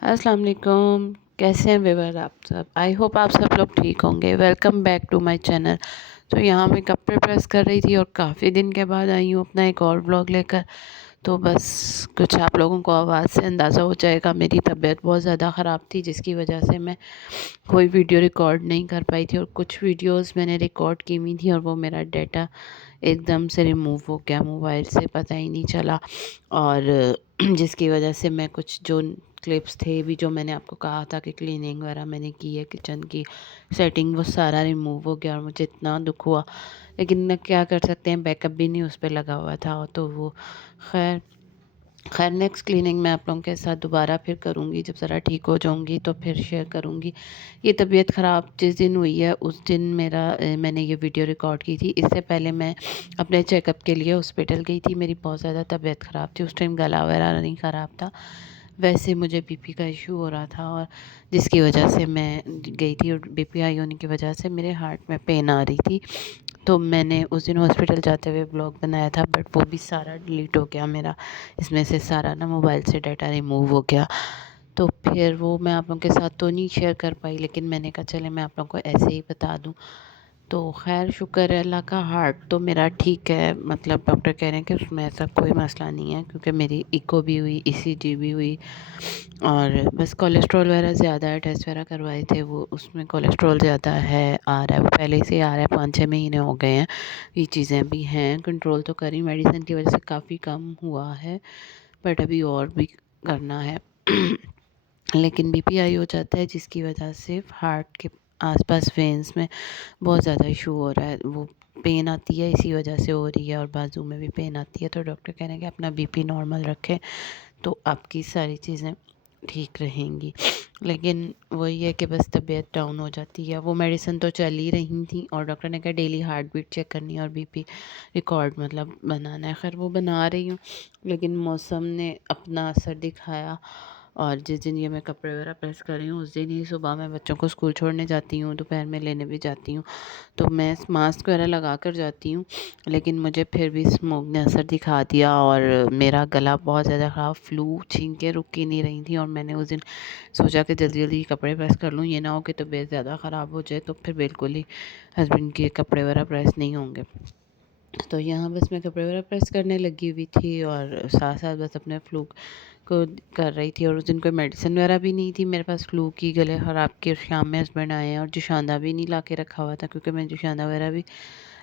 अस्सलाम वालेकुम। कैसे हैं व्यूअर आप सब? आई होप आप सब लोग ठीक होंगे। Welcome back to my channel. तो यहाँ मैं कपड़े प्रेस कर रही थी और काफ़ी दिन के बाद आई हूँ अपना एक और व्लॉग लेकर। तो बस कुछ आप लोगों को आवाज़ से अंदाज़ा हो जाएगा, मेरी तबीयत बहुत ज़्यादा ख़राब थी जिसकी वजह से मैं कोई वीडियो रिकॉर्ड नहीं कर पाई थी। और कुछ वीडियोस मैंने रिकॉर्ड की हुई थी और वो मेरा डाटा एकदम से रिमूव हो गया मोबाइल से, पता ही नहीं चला। और जिसकी वजह से मैं कुछ जो क्लिप्स थे भी, जो मैंने आपको कहा था कि क्लीनिंग वगैरह मैंने की है किचन की सेटिंग, वो सारा रिमूव हो गया और मुझे इतना दुख हुआ। लेकिन न क्या कर सकते हैं, बैकअप भी नहीं उस पर लगा हुआ था। तो वो खैर खैर नेक्स्ट क्लीनिंग मैं आप लोगों के साथ दोबारा फिर करूँगी, जब ज़रा ठीक हो जाऊँगी तो फिर शेयर करूँगी। ये तबीयत ख़राब जिस दिन हुई है उस दिन मैंने ये वीडियो रिकॉर्ड की थी। इससे पहले मैं अपने चेकअप के लिए हॉस्पिटल गई थी। मेरी बहुत ज़्यादा तबीयत ख़राब थी, उस टाइम गला वगैरह नहीं ख़राब था, वैसे मुझे बीपी का इशू हो रहा था और जिसकी वजह से मैं गई थी। और बीपी हाई होने की वजह से मेरे हार्ट में पेन आ रही थी। तो मैंने उस दिन हॉस्पिटल जाते हुए ब्लॉग बनाया था, बट वो भी सारा डिलीट हो गया मेरा। इसमें से सारा ना मोबाइल से डाटा रिमूव हो गया। तो फिर वो मैं आप लोगों के साथ तो नहीं शेयर कर पाई, लेकिन मैंने कहा चले मैं आप लोगों को ऐसे ही बता दूं। तो खैर शुक्र है अल्लाह का, हार्ट तो मेरा ठीक है। मतलब डॉक्टर कह रहे हैं कि उसमें ऐसा कोई मसला नहीं है, क्योंकि मेरी इको भी हुई, ईसीजी भी हुई। और बस कोलेस्ट्रॉल वगैरह ज़्यादा है, टेस्ट वगैरह करवाए थे, वो उसमें कोलेस्ट्रॉल ज़्यादा है, आ रहा है, वो पहले से आ रहा है, 5-6 महीने हो गए हैं। ये चीज़ें भी हैं, कंट्रोल तो करी, मेडिसिन की वजह से काफ़ी कम हुआ है, बट अभी और भी करना है। लेकिन बीपी हाई हो जाता है जिसकी वजह से हार्ट के आसपास वेन्स में बहुत ज़्यादा इशू हो रहा है, वो पेन आती है, इसी वजह से हो रही है। और बाजू में भी पेन आती है। तो डॉक्टर कह रहे हैं कि अपना बीपी नॉर्मल रखें तो आपकी सारी चीज़ें ठीक रहेंगी। लेकिन वही है कि बस तबीयत डाउन हो जाती है। वो मेडिसिन तो चल ही रही थी और डॉक्टर ने कहा डेली हार्ट बीट चेक करनी है और बीपी रिकॉर्ड मतलब बनाना है। खैर वो बना रही हूँ, लेकिन मौसम ने अपना असर दिखाया। और जिस दिन ये मैं कपड़े वगैरह प्रेस कर रही हूँ उस दिन ही सुबह मैं बच्चों को स्कूल छोड़ने जाती हूँ, दोपहर में लेने भी जाती हूँ। तो मैं मास्क वगैरह लगा कर जाती हूँ, लेकिन मुझे फिर भी स्मोक ने असर दिखा दिया और मेरा गला बहुत ज़्यादा ख़राब, फ्लू छींकें रुक ही नहीं रही थी। और मैंने उस दिन सोचा कि जल्दी जल्दी कपड़े प्रेस कर लूँ, ये ना हो कि तबीयत ज़्यादा ख़राब हो जाए तो फिर बिल्कुल ही हस्बैंड के कपड़े वगैरह प्रेस नहीं होंगे। तो यहाँ बस मैं कपड़े वगैरह प्रेस करने लगी हुई थी और साथ साथ बस अपने फ्लू को कर रही थी। और उस दिन कोई मेडिसिन वगैरह भी नहीं थी मेरे पास फ्लू की, गले ख़राब की। और शाम में हस्बैंड आए हैं और जोशांदा भी नहीं ला के रखा हुआ था, क्योंकि मैं जोशांदा वगैरह भी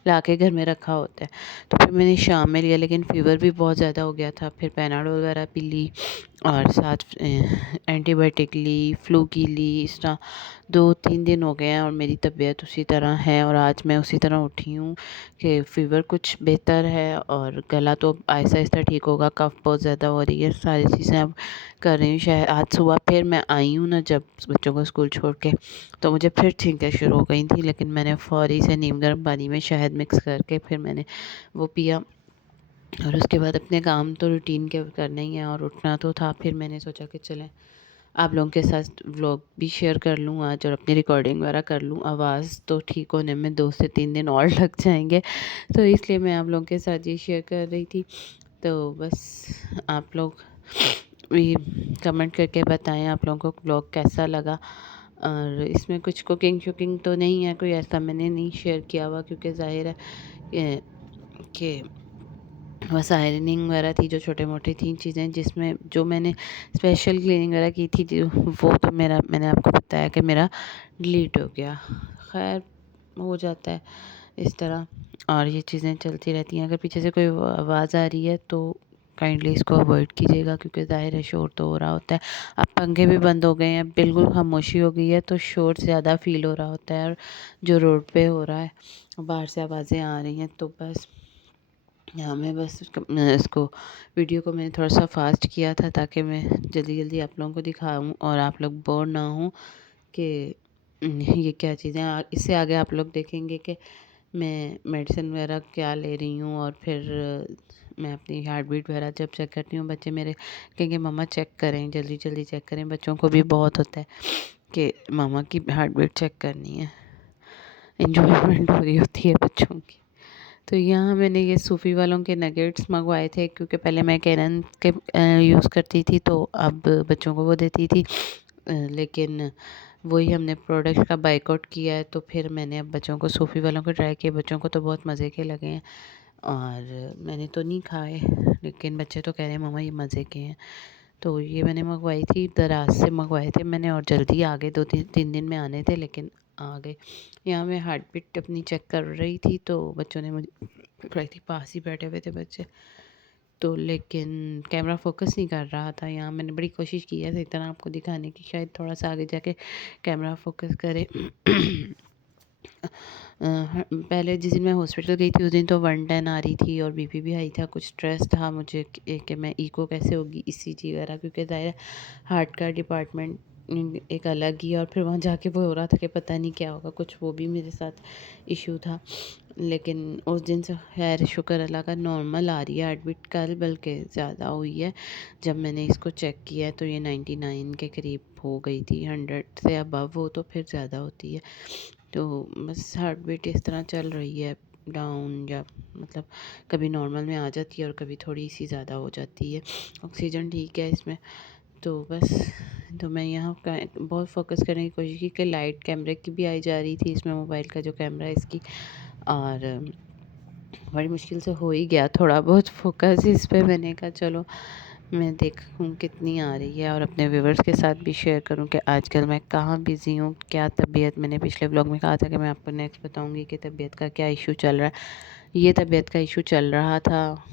ला के घर में रखा होता है। तो फिर मैंने शाम में लिया, लेकिन फ़ीवर भी बहुत ज़्यादा हो गया था। फिर पैनाडोल वगैरह भी ली और साथ एंटीबायोटिक ली, फ्लू की ली। इस तरह 2-3 दिन हो गए हैं और मेरी तबीयत उसी तरह है। और आज मैं उसी तरह उठी हूँ कि फ़ीवर कुछ बेहतर है और गला तो आहिस्ता आहिस्ता ठीक होगा, कफ़ बहुत ज़्यादा हो रही है, सारी चीज़ें अब कर रही हूँ। शायद आज सुबह फिर मैं आई हूँ ना जब बच्चों को स्कूल छोड़ के, तो मुझे फिर छींकें शुरू हो गई थी। लेकिन मैंने फ़ौरी से नीम गर्म पानी में शहद मिक्स करके फिर मैंने वो पिया। और उसके बाद अपने काम तो रूटीन के करने ही हैं और उठना तो था। फिर मैंने सोचा कि चलें आप लोगों के साथ व्लॉग भी शेयर कर लूँ आज और अपनी रिकॉर्डिंग वगैरह कर लूँ। आवाज़ तो ठीक होने में 2 से 3 दिन और लग जाएंगे, तो इसलिए मैं आप लोगों के साथ ये शेयर कर रही थी। तो बस आप लोग भी कमेंट करके बताएं आप लोगों को व्लॉग कैसा लगा। और इसमें कुछ कुकिंग शुकिंग तो नहीं है, कोई ऐसा मैंने नहीं शेयर किया हुआ, क्योंकि ज़ाहिर है कि बस आयरनिंग वगैरह थी जो छोटे मोटे थी चीज़ें, जिसमें जो मैंने स्पेशल क्लीनिंग वगैरह की थी जो वो तो मैंने आपको बताया कि मेरा डिलीट हो गया। खैर हो जाता है इस तरह और ये चीज़ें चलती रहती हैं। अगर पीछे से कोई आवाज़ आ रही है तो काइंडली इसको अवॉइड कीजिएगा, क्योंकि ज़ाहिर है शोर तो हो रहा होता है। अब पंखे भी बंद हो गए हैं, बिल्कुल खामोशी हो गई है, तो शोर ज़्यादा फ़ील हो रहा होता है। और जो रोड पे हो रहा है, बाहर से आवाज़ें आ रही हैं, तो बस हाँ मैं बस इसको वीडियो को मैंने थोड़ा सा फास्ट किया था ताकि मैं जल्दी जल्दी आप लोगों को दिखाऊं और आप लोग बोर ना हों कि ये क्या चीज़ें इससे आगे आप लोग देखेंगे कि मैं मेडिसिन वगैरह क्या ले रही हूँ। और फिर मैं अपनी हार्ट बीट वगैरह जब चेक करती हूँ, बच्चे मेरे कहेंगे मम्मा चेक करें, जल्दी जल्दी चेक करें। बच्चों को भी बहुत होता है कि मामा की हार्ट बीट चेक करनी है, इंजॉयमेंट हो रही होती है बच्चों की। तो यहाँ मैंने ये सूफ़ी वालों के नगेट्स मंगवाए थे, क्योंकि पहले मैं कैनन के यूज़ करती थी, तो अब बच्चों को वो देती थी। लेकिन वही हमने प्रोडक्ट का बायकॉट किया है, तो फिर मैंने अब बच्चों को सूफ़ी वालों को ट्राई किए। बच्चों को तो बहुत मज़े के लगे हैं, और मैंने तो नहीं खाए, लेकिन बच्चे तो कह रहे हैं मम्मा ये मज़े के हैं। तो ये मैंने मंगवाई थी, दराज से मंगवाए थे मैंने, और जल्दी आ गए, 2-3 दिन में आने थे, लेकिन आ गए। यहाँ मैं हार्ट बीट अपनी चेक कर रही थी, तो बच्चों ने मुझे पकड़ाई थी, पास ही बैठे हुए थे बच्चे, तो लेकिन कैमरा फोकस नहीं कर रहा था। यहाँ मैंने बड़ी कोशिश की है सही तरह आपको दिखाने की, शायद थोड़ा सा आगे जाके कैमरा फोकस करे। पहले जिस दिन मैं हॉस्पिटल गई थी उस दिन तो 110 आ रही थी, और बीपी भी हाई था। कुछ स्ट्रेस था मुझे कि मैं ईको कैसे होगी, ईसीजी वगैरह, क्योंकि ज़ाहिर है हार्ट का डिपार्टमेंट एक अलग ही है, और फिर वहाँ जाके वो हो रहा था कि पता नहीं क्या होगा, कुछ वो भी मेरे साथ इशू था। लेकिन उस दिन से खैर शुक्र अल्लाह का नॉर्मल आ रही है हार्ट बीट। कल बल्कि ज़्यादा हुई है, जब मैंने इसको चेक किया है तो ये 99 के करीब हो गई थी। 100 से अबव हो तो फिर ज़्यादा होती है। तो बस हार्ट बीट इस तरह चल रही है, डाउन, या मतलब कभी नॉर्मल में आ जाती है और कभी थोड़ी सी ज़्यादा हो जाती है। ऑक्सीजन ठीक है इसमें, तो बस। तो मैं यहाँ बहुत फोकस करने की कोशिश की कि लाइट कैमरे की भी आई जा रही थी इसमें, मोबाइल का जो कैमरा है इसकी, और बड़ी मुश्किल से हो ही गया थोड़ा बहुत फोकस इस पे। मैंने कहा चलो मैं देखूँ कितनी आ रही है, और अपने व्यूवर्स के साथ भी शेयर करूँ कि आजकल मैं कहाँ बिज़ी हूँ, क्या तबीयत। मैंने पिछले व्लॉग में कहा था कि मैं आपको नेक्स्ट बताऊँगी कि तबीयत का क्या इशू चल रहा है। ये तबीयत का इशू चल रहा था,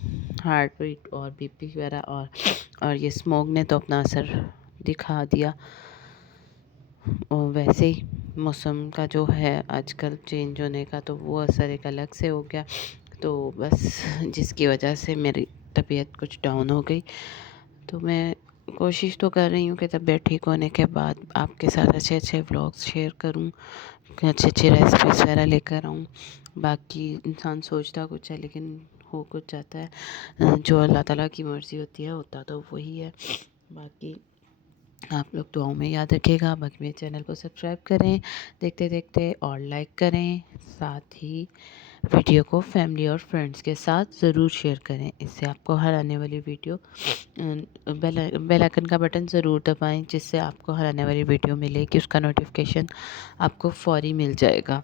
हार्ट बीट और बीपी वगैरह, और ये स्मोक ने तो अपना असर दिखा दिया। और वैसे ही मौसम का जो है आजकल चेंज होने का, तो वो असर एक अलग से हो गया, तो बस जिसकी वजह से मेरी तबीयत कुछ डाउन हो गई। तो मैं कोशिश तो कर रही हूँ कि तबीयत ठीक होने के बाद आपके साथ अच्छे अच्छे व्लॉग्स शेयर करूँ, अच्छी अच्छी रेसिपीज़ वगैरह लेकर आऊँ। बाकी इंसान सोचता कुछ है लेकिन हो कुछ जाता है। जो अल्लाह ताला की मर्ज़ी होती है होता तो वही है। बाकी आप लोग दुआओं में याद रखिएगा। बाकी मेरे चैनल को सब्सक्राइब करें देखते देखते, और लाइक करें। साथ ही वीडियो को फैमिली और फ्रेंड्स के साथ ज़रूर शेयर करें। इससे आपको हर आने वाली वीडियो, बेल आइकन का बटन ज़रूर दबाएं, जिससे आपको हर आने वाली वीडियो मिलेगी, उसका नोटिफिकेशन आपको फ़ौरी मिल जाएगा।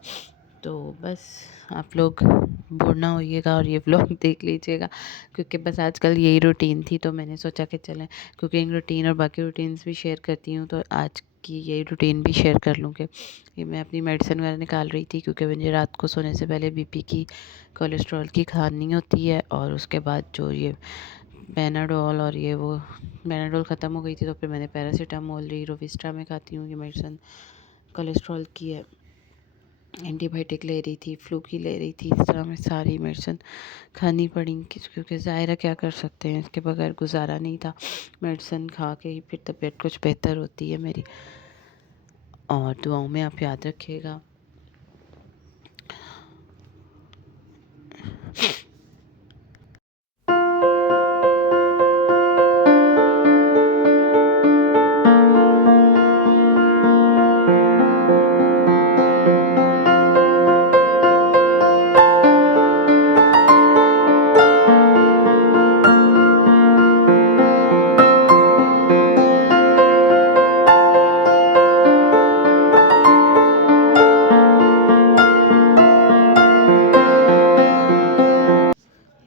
तो बस आप लोग बोर ना होइएगा और ये व्लॉग देख लीजिएगा, क्योंकि बस आजकल यही रूटीन थी, तो मैंने सोचा कि चलें कुकिंग रूटीन और बाकी रूटीन्स भी शेयर करती हूँ, तो आज की यही रूटीन भी शेयर कर लूँ कि ये मैं अपनी मेडिसिन वगैरह निकाल रही थी, क्योंकि मुझे रात को सोने से पहले बीपी की, कोलेस्ट्रॉल की खानी होती है। और उसके बाद जो ये पैनाडोल और ये वो, पैनाडोल ख़त्म हो गई थी तो फिर मैंने पैरासीटामोल ली, रोविस्टा में खाती हूँ ये मेडिसिन, कोलेस्ट्रॉल की है। एंटीबायोटिक ले रही थी, फ्लू की ले रही थी, इस तरह में सारी मेडिसिन खानी पड़ी, क्योंकि ज़ाहिर है क्या कर सकते हैं, इसके बगैर गुजारा नहीं था। मेडिसिन खा के ही फिर तबीयत कुछ बेहतर होती है मेरी। और दुआओं में आप याद रखिएगा।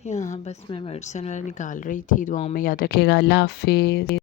यहाँ बस मैं मेडिसिन वगैरह निकाल रही थी। दुआओं में याद रखिएगा। अल्लाह हाफ़िज़।